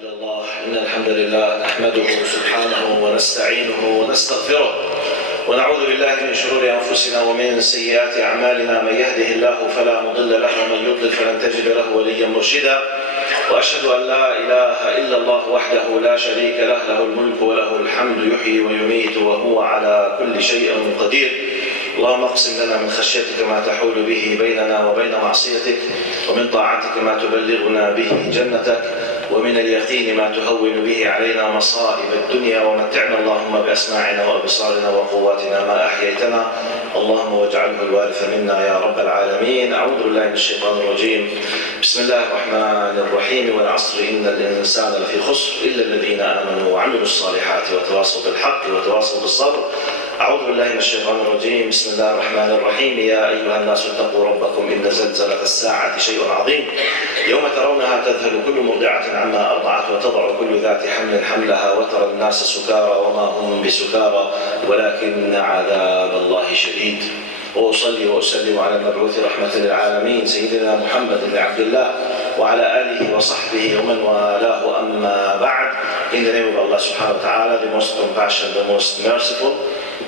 إلا الله إن الحمد لله نحمده سبحانه ونستعينه ونستغفره ونعوذ بالله من شرور أنفسنا ومن سيئات أعمالنا من يهده الله فلا مضل له ومن يضلل فلن تجد له وليا مرشدا وأشهد أن لا إله إلا الله وحده لا شريك له له الملك وله الحمد يحيي ويميت وهو على كل شيء قدير اللهم اقسم لنا من خشيتك ما تحول به بيننا وبين معصيتك ومن طاعتك ما تبلغنا به جنتك ومن اليقين ما تهون به علينا مصائب الدنيا ومتعنا اللهم بأسماعنا وأبصارنا وقواتنا ما أحييتنا اللهم واجعله الوارث منا يا رب العالمين. أعوذ بالله من الشيطان الرجيم. بسم الله الرحمن الرحيم. والعصر إن الإنسان لفي خسر إلا الذين آمنوا وعملوا الصالحات وتواصوا بالحق وتواصوا بالصبر. أعوذ بالله من الشيطان الرجيم. بسم الله الرحمن الرحيم. يا أيها الناس اتقوا ربكم إن زلزلة الساعة شيء عظيم يوم ترونها تذهل كل مرضعة عما أرضعت وتضع كل ذات حمل حملها وترى الناس سكارى وما هم بسكارى ولكن عذاب الله شديد. وأصلي وأسلم على المبعوث رحمة للعالمين سيدنا محمد بن عبد الله وعلى آله وصحبه ومن والاه أما بعد. In the name of Allah subhanahu wa ta'ala, the most compassionate, the most merciful.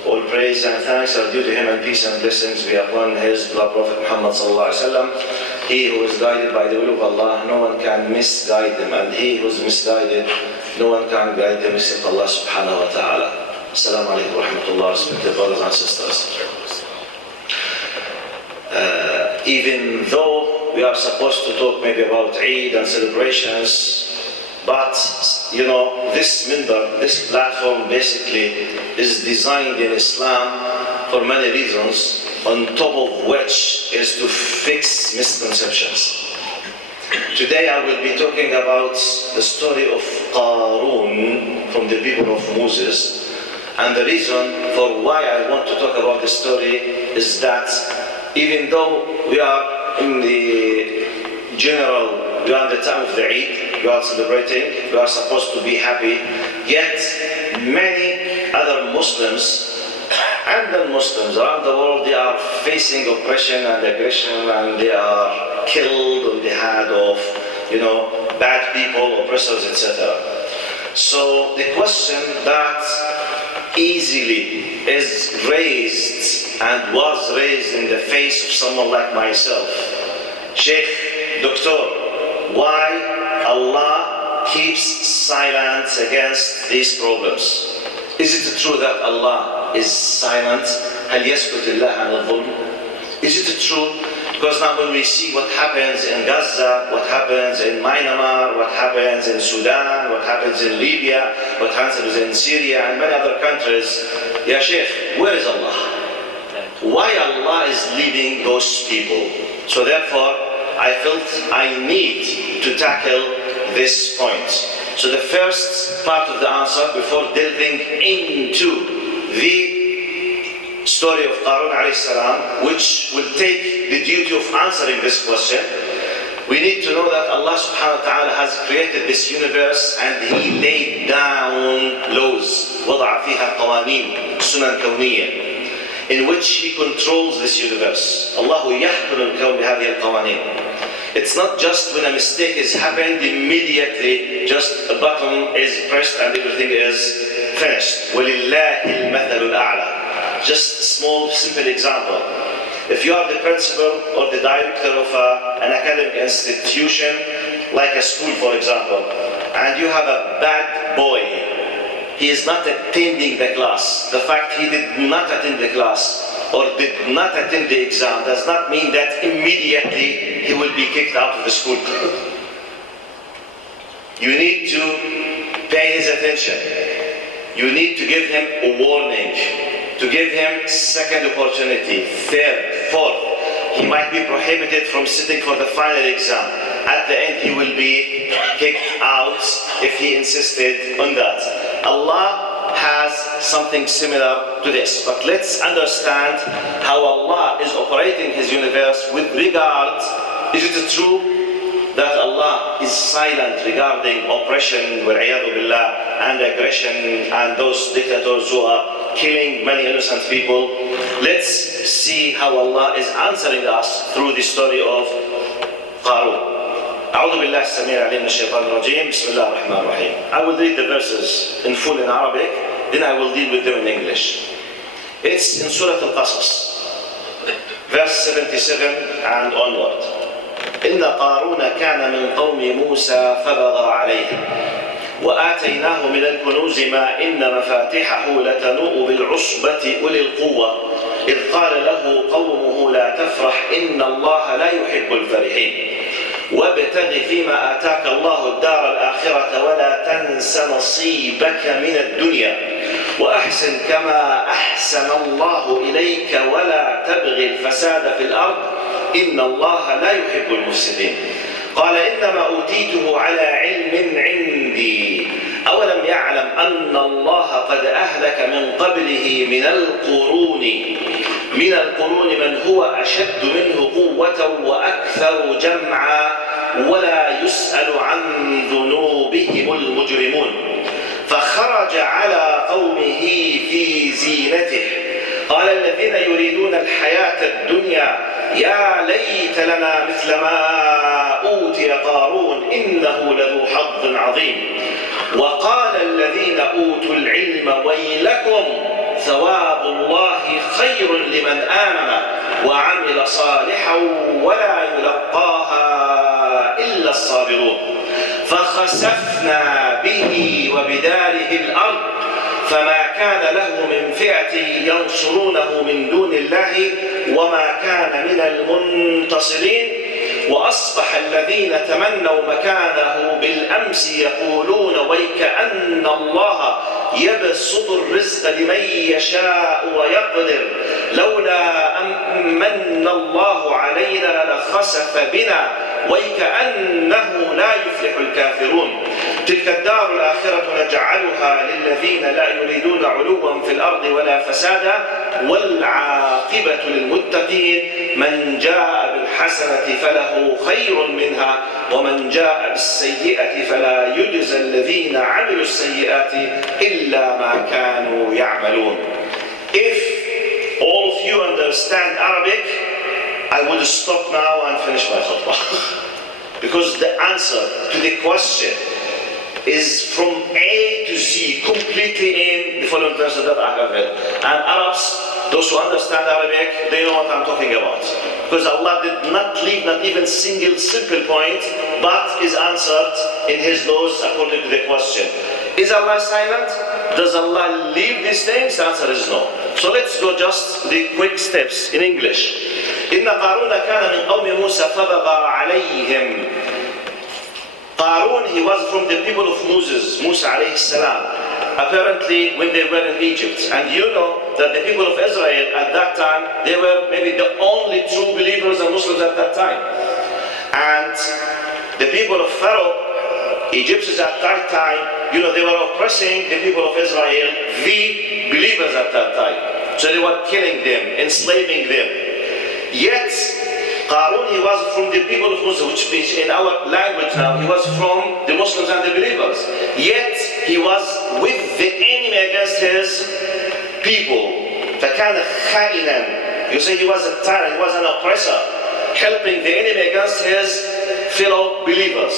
All praise and thanks are due to him and peace and blessings be upon his beloved Prophet Muhammad sallallahu alaihi wasallam. He who is guided by the will of Allah, no one can misguide him, and he who is misguided, no one can guide him except Allah subhanahu wa ta'ala. Assalamu alaikum wa rahmatullah, respected brothers and sisters. Even though we are supposed to talk maybe about Eid and celebrations, but you know, this minbar, this platform basically is designed in Islam for many reasons, on top of which is to fix misconceptions. Today I will be talking about the story of Qaroon from the people of Moses, and the reason for why I want to talk about this story is that even though we are in the general, we are in the time of the Eid, we are celebrating, we are supposed to be happy, yet many other Muslims and non-Muslims around the world, they are facing oppression and aggression, and they are killed on the hand of, you know, bad people, oppressors, etc. So the question that easily is raised and was raised in the face of someone like myself, Sheikh, Doctor, why Allah keeps silence against these problems? Is it true that Allah is silent? هل يسكت الله عن الظلم? Is it true? Because now when we see what happens in Gaza, what happens in Myanmar, what happens in Sudan, what happens in Libya, what happens in Syria and many other countries, Ya Sheikh, where is Allah? Why Allah is leaving those people? So therefore, I felt I need to tackle this point. So the first part of the answer, before delving into the story of Qaroon alayhi salam, which will take the duty of answering this question, we need to know that Allah subhanahu wa ta'ala has created this universe and He laid down laws, وضع فيها قوانين سنن كونية, in which He controls this universe. الله يحكم الكون بهذه القوانين. It's not just when a mistake is happened, immediately just a button is pressed and everything is finished. وَلِلَّهِ الْمَثَلُ الْأَعْلَى. Just a small, simple example. If you are the principal or the director of an academic institution, like a school for example, and you have a bad boy, he is not attending the class. The fact he did not attend the class or did not attend the exam does not mean that immediately he will be kicked out of the school. You need to pay his attention. You need to give him a warning, to give him second opportunity, third, fourth. He might be prohibited from sitting for the final exam. At the end he will be kicked out if he insisted on that. Allah has something similar to this, but let's understand how Allah is operating His universe with regard. Is it true that Allah is silent regarding oppression وَالْعِيَاذُ بِاللَّهِ, and aggression and those dictators who are killing many innocent people? Let's see how Allah is answering us through the story of Qaroon. أعوذ بالله السميع العليم من الشيطان الرجيم. بسم الله الرحمن الرحيم. I will read the verses in full in Arabic, then I will deal with them in English. It's in Surah Al-Qasas, verse 77 and onward. إن قارون كان من قوم موسى فبغى عليهم وآتيناه من الكنوز ما إن مفاتحه لتنوء بالعصبة أولي القوة إذ قال له قومه لا تفرح إن الله لا يحب الفرحين وابتغ فيما آتاك الله الدار الآخرة ولا تنس نصيبك من الدنيا وأحسن كما أحسن الله إليك ولا تبغ الفساد في الأرض إن الله لا يحب المفسدين. قال إنما أوتيته على علم عندي أولم يعلم أن الله قد أهلك من قبله من القرون من هو أشد منه قوة وأكثر جمعا ولا يسأل عن ذنوبهم المجرمون. فخرج على قومه في زينته قال الذين يريدون الحياة الدنيا يا ليت لنا مثل ما أوتي قارون إنه لذو حظ عظيم. وقال الذين أوتوا العلم ويلكم ثواب الله خير لمن آمن وعمل صالحا ولا يلقاها إلا الصابرون. فخسفنا به وبداره الأرض فما كان له من فئة ينصرونه من دون الله وما كان من المنتصرين. وأصبح الذين تمنوا مكانه بالأمس يقولون ويكأن الله يبسط الرزق لمن يشاء ويقدر لولا أمن الله علينا لخسف بنا ويكأنه لا يفلح الكافرون. تلك الدار الآخرة نجعلها للذين لا يريدون علوا في الأرض ولا فسادا والعاقبة للمتقين من جاء بالحسنة فله خير منها ومن جاء بالسيئة فلا يجزى الذين عملوا السيئات إلا ما كانوا يعملون. If all of you understand Arabic, I would stop now and finish my khutbah. Because the answer to the question is from A to Z completely in the following verses that I have read. And Arabs, those who understand Arabic, they know what I'm talking about. Because Allah did not leave not even single simple point, but is answered in His laws according to the question. Is Allah silent? Does Allah leave these things? The answer is no. So let's go just the quick steps in English. إن قارون كان من قوم موسى فبغى عليهم. Qaroon, he was from the people of Musa alayhi salam. Apparently when they were in Egypt. And you know that the people of Israel at that time, they were maybe the only true believers and Muslims at that time. And the people of Pharaoh, Egyptians at that time, you know, they were oppressing the people of Israel, the believers at that time. So they were killing them, enslaving them. Yet, Qaroon, he was from the people of Musa, which means in our language now, he was from the Muslims and the believers. Yet, he was with the enemy against his people. فَكَانَ خَائِنًا. You say he was a tyrant, he was an oppressor, helping the enemy against his fellow believers.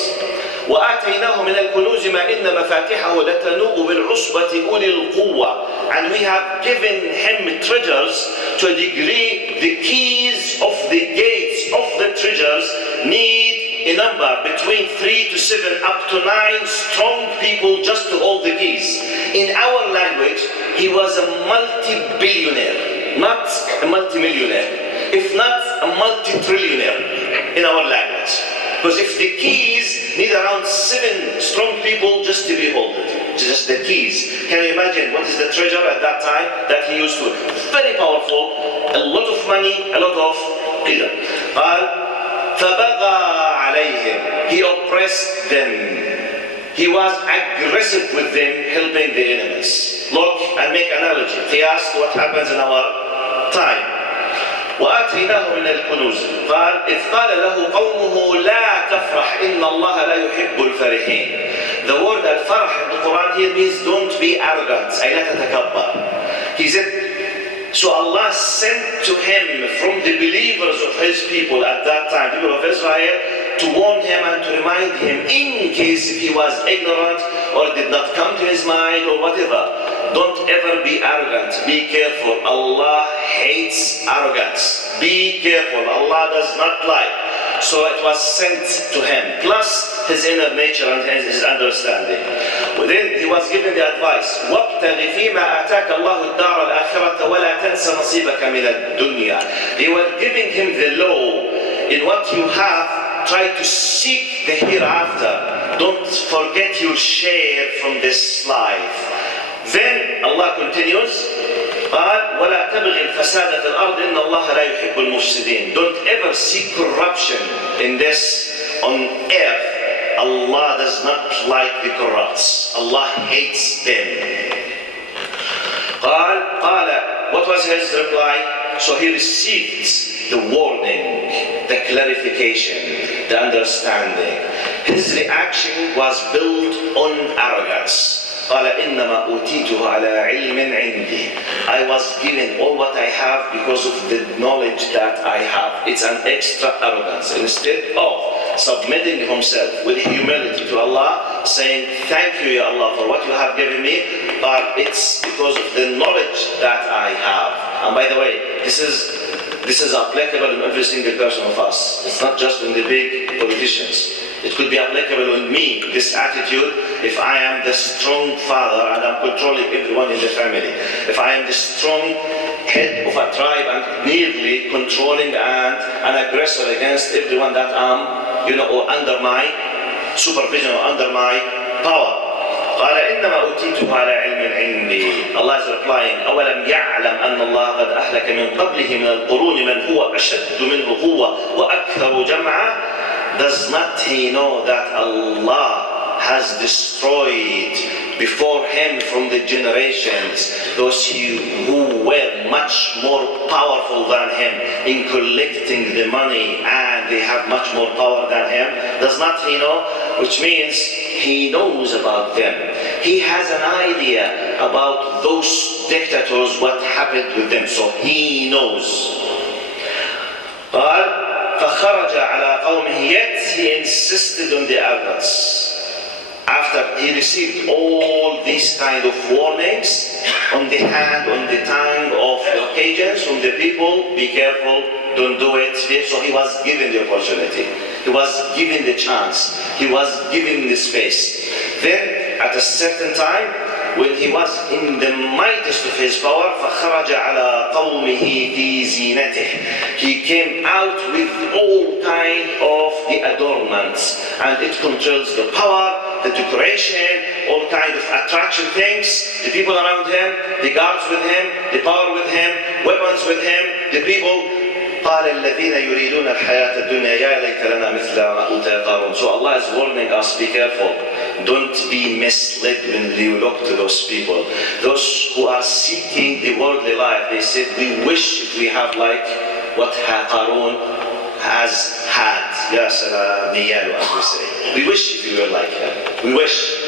وآتيناه من الكنوز ما إن مفاتحه لتنوء بالعصبة أولي القوة. And we have given him treasures to a degree the keys of the gates of the treasures need a number between 3 to 7 up to 9 strong people just to hold the keys. In our language, he was a multi-billionaire, not a multi-millionaire, if not a multi-trillionaire in our language. Because if the keys need around 7 strong people just to be held, just the keys. Can you imagine what is the treasure at that time that he used to? Very powerful, a lot of money, a lot of قدر. قال فبغى عليهم. He oppressed them. He was aggressive with them, helping the enemies. Look and make analogy. قياس to what happens in our time. وآتيناه من الكنوز قال إذ قال له قومه لا تفرح إن الله لا يحب الفرحين. The word al-farh in the Quran here means don't be arrogant. أي لا تتكبر. He said, so Allah sent to him from the believers of his people at that time, people of Israel, to warn him and to remind him in case if he was ignorant or did not come to his mind or whatever. Don't ever be arrogant. Be careful. Allah hates arrogance. Be careful. Allah does not lie. So it was sent to him, plus his inner nature and his understanding. Then he was given the advice, وَابْتَغِ فِيمَا آتَاكَ اللَّهُ الدَّارَ الْآخِرَةَ وَلَا تَنْسَ نَصِيبَكَ مِنَ الدُّنْيَا. They were giving him the law. In what you have, try to seek the hereafter. Don't forget your share from this life. Then Allah continues, قال ولا تبغي الفساد في الأرض إن الله لا يحب المفسدين. Don't ever seek corruption in this on earth. Allah does not like the corrupts. Allah hates them. قال what was his reply? So he received the warning, the clarification, the understanding. His reaction was built on arrogance. قال إنما أوتيته على علم عندي. I was given all what I have because of the knowledge that I have. It's an extra arrogance. Instead of submitting himself with humility to Allah, saying, thank you, Ya Allah, for what you have given me, but it's because of the knowledge that I have. And by the way, this is applicable in every single person of us. It's not just in the big politicians. It could be applicable on me, this attitude, if I am the strong father and I'm controlling everyone in the family. If I am the strong head of a tribe and nearly controlling and an aggressor against everyone that I'm, or under my supervision or under my power. قال إنما أوتيته على علم عندي. Allah is replying, أولم يعلم أن الله قد أهلك من قبله من القرون من هو أشد منه قوة وأكثر جمعا. Does not he know that Allah has destroyed before him from the generations those who were much more powerful than him in collecting the money, and they have much more power than him? Does not he know? Which means he knows about them. He has an idea about those dictators, what happened with them, so he knows. فخرج على قومه, yet he insisted on the arrogance. After he received all these kind of warnings on the hand, on the tongue of the occasions from the people, be careful, don't do it. So he was given the opportunity. He was given the chance. He was given the space. Then at a certain time, when he was in the mightiest of his power, فَخَرَجَ عَلَى قَوْمِهِ فِي زِينَتِهِ. He came out with all kind of the adornments, and it controls the power, the decoration, all kind of attraction things, the people around him, the guards with him, the power with him, weapons with him, the people. قال الذين يريدون الحياة الدنيا يا ليت لنا مثل ما أوتي قارون. So Allah is warning us, be careful. Don't be misled when you look to those people. Those who are seeking the worldly life, they said, we wish if we have like what Qaroon has had. Ya salam, niyalu, as we say. We wish if we were like him. We wish.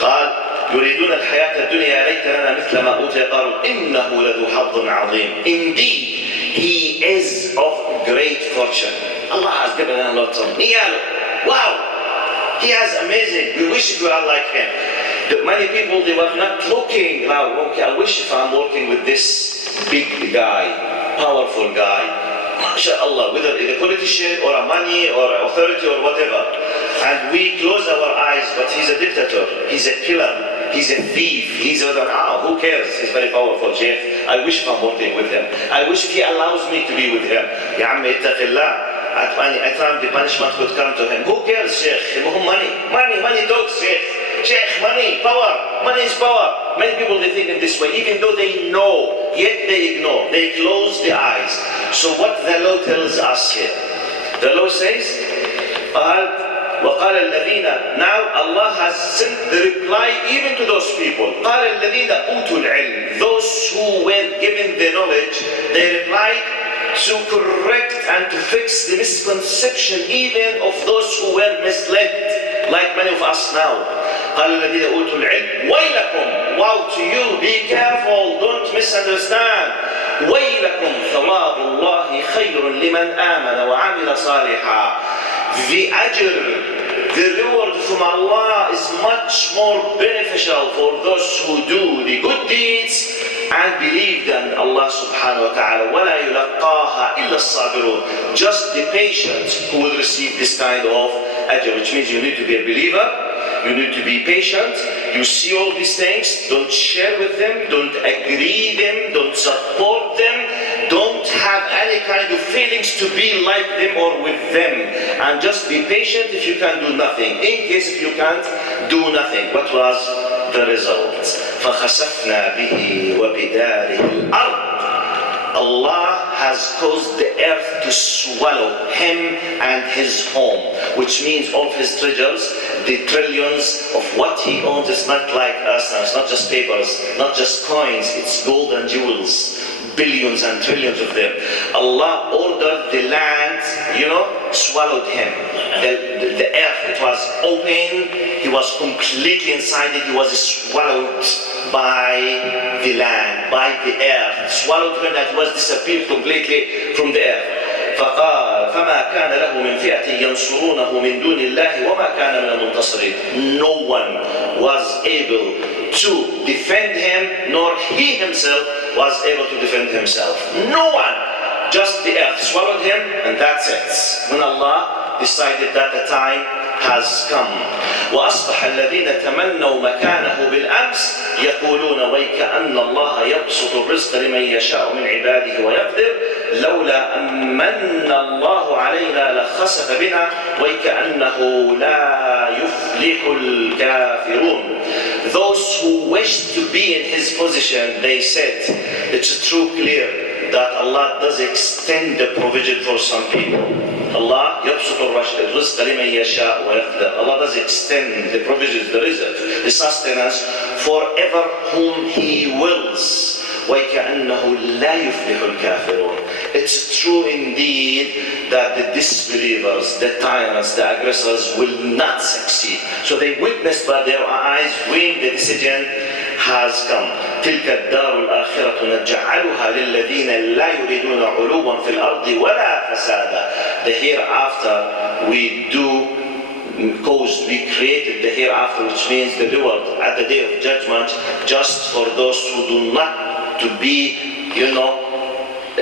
قال يريدون الحياة الدنيا يا ليت لنا مثل ما أوتي قارون إنه لذو حظ عظيم. Indeed, he is of great fortune. Allah has given him a lot of niyalu. Wow! He has amazing. We wish if we are like him. Many people, they were not looking now. Okay, I wish if I'm working with this big guy, powerful guy. MashaAllah, whether a politician or a money or authority or whatever. And we close our eyes, but he's a dictator. He's a killer. He's a thief. He's a who cares? He's very powerful, Sheikh. I wish if I'm working with him. I wish if he allows me to be with him. Ya Ammi, ittaqillah. At times the punishment could come to him. Who cares, Sheikh? Money talks, Sheikh. Sheikh, money, power. Money is power. Many people, they think in this way, even though they know, yet they ignore. They close the eyes. So what the law tells us here? The law says, وقال الذين, now Allah has sent the reply even to those people. قال الذين أوتوا العلم, those who were given the knowledge, they replied to correct and to fix the misconception even of those who were misled, like many of us now. قال الذين أوتوا العلم ويلكم, woe to you, be careful, don't misunderstand. ويلكم ثواب الله خير لمن آمن وعمل صالحا. The ajr, the reward from Allah is much more beneficial for those who do the good deeds and believe them. Allah subhanahu wa ta'ala, وَلَا يُلَقَّاهَا إِلَّا الصَّابِرُونَ. Just the patient who will receive this kind of ajr, which means you need to be a believer, you need to be patient, you see all these things, don't share with them, don't agree them, don't support them, don't have any kind of feelings to be like them or with them, and just be patient if you can do nothing. In case if you can't do nothing, what was the result? فَخَسَفْنَا بِهِ وَبِدَارِهِ الْأَرْضِ. Allah has caused the earth to swallow him and his home, which means all of his treasures, the trillions of what he owns. It's not like us now, it's not just papers, not just coins, it's gold and jewels, billions and trillions of them. Allah ordered the land, swallowed him. The earth, it was open, he was completely inside it, he was swallowed by the land, by the earth, swallowed him, and was disappeared completely from the earth. فقال فما كان له من فئة ينصرونه من دون الله وما كان من المنتصرين. No one was able to defend him, nor he himself was able to defend himself. No one. Just the earth swallowed him, and that's it. When Allah decided that the time has come. وأصبح الذين تمنوا مكانه بالأمس يقولون ويكأن الله يبسط الرزق لمن يشاء من عباده ويقدر لولا أمن الله علينا لخسف بنا ويكأنه لا يفلح الكافرون. Those who wished to be in his position, they said, it's true, clear that Allah does extend the provision for some people. Allah يبسط الرزق لمن يشاء ويقدر. Allah does extend the provisions, the rizq, the sustenance for ever whom He wills. وَيْكَأَنَّهُ لَا يُفْلِحُ الْكَافِرُونَ. It's true indeed that the disbelievers, the tyrants, the aggressors will not succeed. So they witnessed by their eyes when the decision has come. تلك الدار الآخرة نجعلها للذين لا يريدون علوا في الأرض ولا فسادا. The hereafter we created the hereafter, which means the reward at the day of judgment, just for those who do not to be,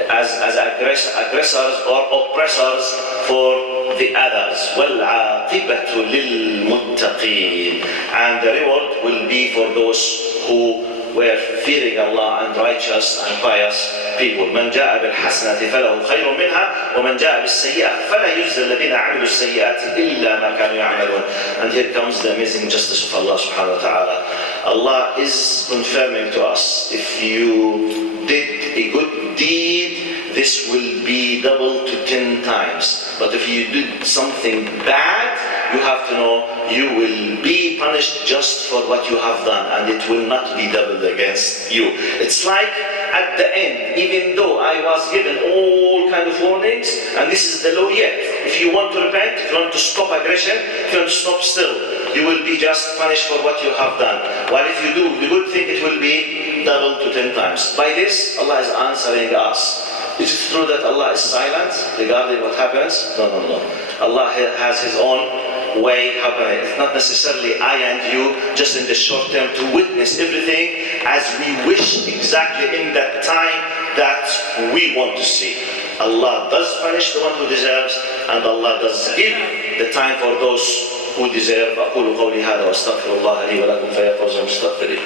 as aggressors or oppressors for the others. وَالْعَاقِبَةُ لِلْمُتَّقِينَ. And the reward will be for those who were fearing Allah and righteous and pious people. من جاء بالحسنة فله خير منها ومن جاء بالسيئة فلا يجزى الذين عملوا السيئات إلا ما كانوا يعملون. And here comes the amazing justice of Allah subhanahu wa ta'ala. Allah is confirming to us, if you did a good deed, this will be doubled to 10 times. But if you did something bad, you have to know you will be punished just for what you have done, and it will not be doubled against you. It's like at the end, even though I was given all kind of warnings, and this is the law yet, if you want to repent, if you want to stop aggression, if you want to stop still, you will be just punished for what you have done. While if you do the good thing, it will be doubled to 10 times. By this, Allah is answering us. Is it true that Allah is silent regarding what happens? No. Allah has His own way happening. It's not necessarily I and you just in the short term to witness everything as we wish exactly in that time that we want to see. Allah does punish the one who deserves, and Allah does give the time for those who deserve. أقول قولي هذا وأستغفر الله لي ولكم فيا فوز المستغفرين.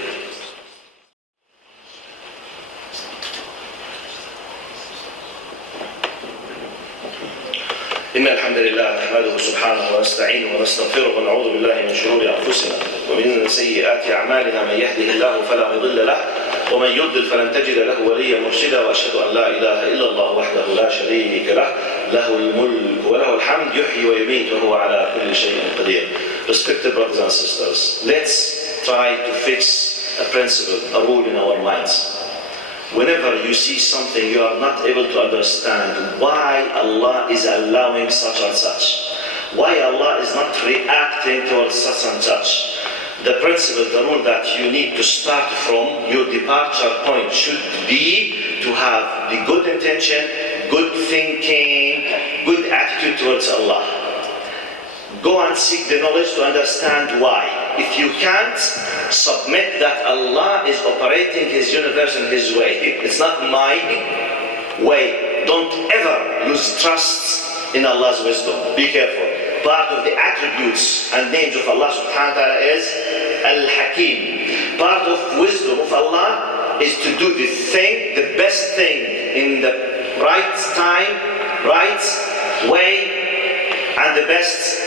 إن الحمد لله نحمده سبحانه ونستعينه ونستغفره ونعوذ بالله من شرور أنفسنا ومن سيئات أعمالنا. من يهده الله فلا مضل له ومن يضلل فلن تجد له وليا مرشدا. وأشهد أن لا إله إلا الله وحده لا شريك له له الملك وله الحمد يحيي ويميت وهو على كل شيء قدير. Respected brothers and sisters, let's try to fix a principle, a rule in our minds. Whenever you see something you are not able to understand why Allah is allowing such and such, why Allah is not reacting towards such and such, the principle, the rule that you need to start from, your departure point should be to have the good intention, good thinking, good attitude towards Allah. go and seek the knowledge to understand why. If you can't, submit that Allah is operating His universe in His way. It's not my way. Don't ever lose trust in Allah's wisdom. Be careful. Part of the attributes and names of Allah subhanahu wa ta'ala is Al-Hakim. Part of wisdom of Allah is to do the thing, the best thing, in the right time, right way, and the best,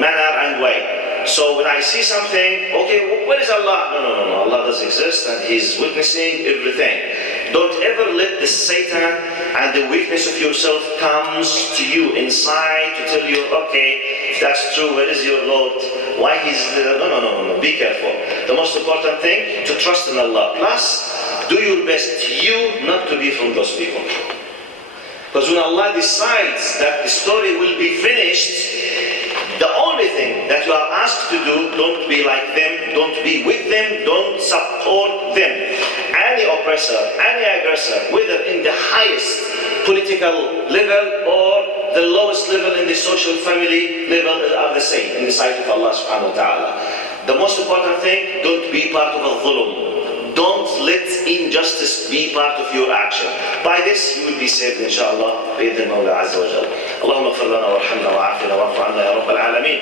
manner and way. So when I see something, okay, where is Allah? No. Allah does exist and He's witnessing everything. Don't ever let the Satan and the weakness of yourself comes to you inside to tell you, okay, if that's true, where is your Lord? Why He's there? No. Be careful. The most important thing, to trust in Allah. Plus, do your best, you not to be from those people. Because when Allah decides that the story will be finished, the only thing that you are asked to do, don't be like them, don't be with them, don't support them. Any oppressor, any aggressor, whether in the highest political level or the lowest level in the social family level, are the same in the sight of Allah subhanahu wa ta'ala. The most important thing, don't be part of a dhulm. Don't let injustice be part of your action. By this you will be saved inshallah بإذن المولى عز وجل. اللهم اغفر لنا وارحمنا وعافنا واعف عنا يا رب العالمين.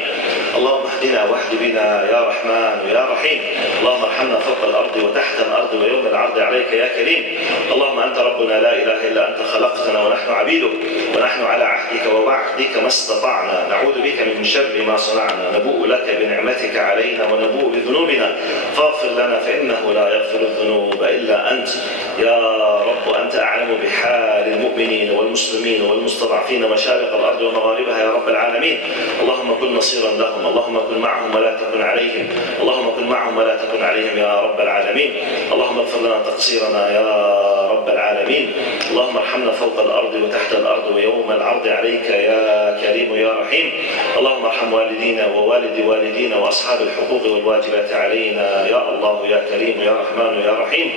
اللهم اهدنا واهد بنا يا رحمن ويا رحيم. اللهم ارحمنا فوق الأرض وتحت الأرض ويوم العرض عليك يا كريم. اللهم أنت ربنا لا إله إلا أنت خلقتنا ونحن عبيدك ونحن على عهدك ووعدك ما استطعنا نعوذ بك من شر ما صنعنا نبوء لك بنعمتك علينا ونبوء بذنوبنا فاغفر لنا فإنه لا يغفر الذنوب إلا أنت يا رب. أنت أعلم بحال المؤمنين والمسلمين والمستضعفين مشارق الأرض ومغاربها يا رب العالمين. اللهم كن نصيرا لهم، اللهم كن معهم ولا تكن عليهم، اللهم كن معهم ولا تكن عليهم يا رب العالمين. اللهم اغفر لنا تقصيرنا يا رب العالمين. اللهم ارحمنا فوق الأرض وتحت الأرض ويوم العرض عليك يا كريم يا رحيم. اللهم ارحم والدينا ووالد والدينا وأصحاب الحقوق والواجبات علينا يا الله يا كريم يا رحمن يا رحيم.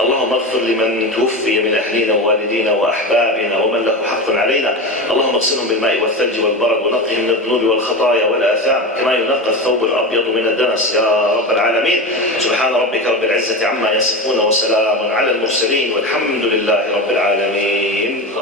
اللهم اغفر لمن توفي من أهلنا ووالدينا وأحبابنا ومن له حق علينا. اللهم اغسلهم بالماء والثلج والبرد ونقهم من الذنوب والخطايا والآثام كما ينقى الثوب الأبيض من الدنس يا رب العالمين. سبحان ربك رب العزة عما يصفون وسلام على المرسلين والحمد لله رب العالمين.